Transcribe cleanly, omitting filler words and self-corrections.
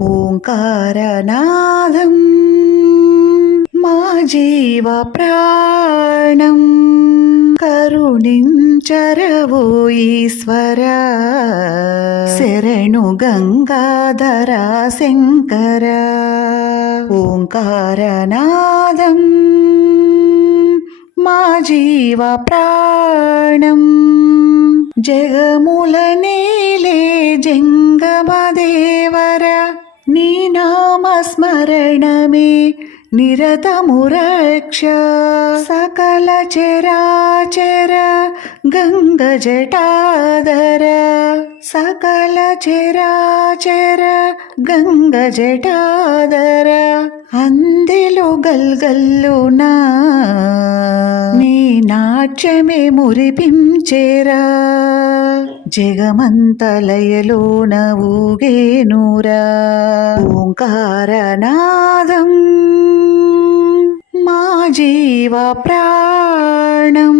ఓంకారనాదం మా జీవ ప్రాణం కరుణించరవో ఈశ్వర శరణు గంగాధర శంకర. ఓంకారనాదం మా జీవ ప్రాణం జగముల నేలే జంగమదేవర నీ నామస్మరణమే నిరతమురక్ష సకల చరాచర గంగ జటాధర సకల చరాచర గంగ జటాధర అందెలు గల్గల్లునా నీ నాట్యమే మురిపించేరా జగమంతలయలోన ఊగేనురా. ఓంకారనాదం మా జీవ ప్రాణం.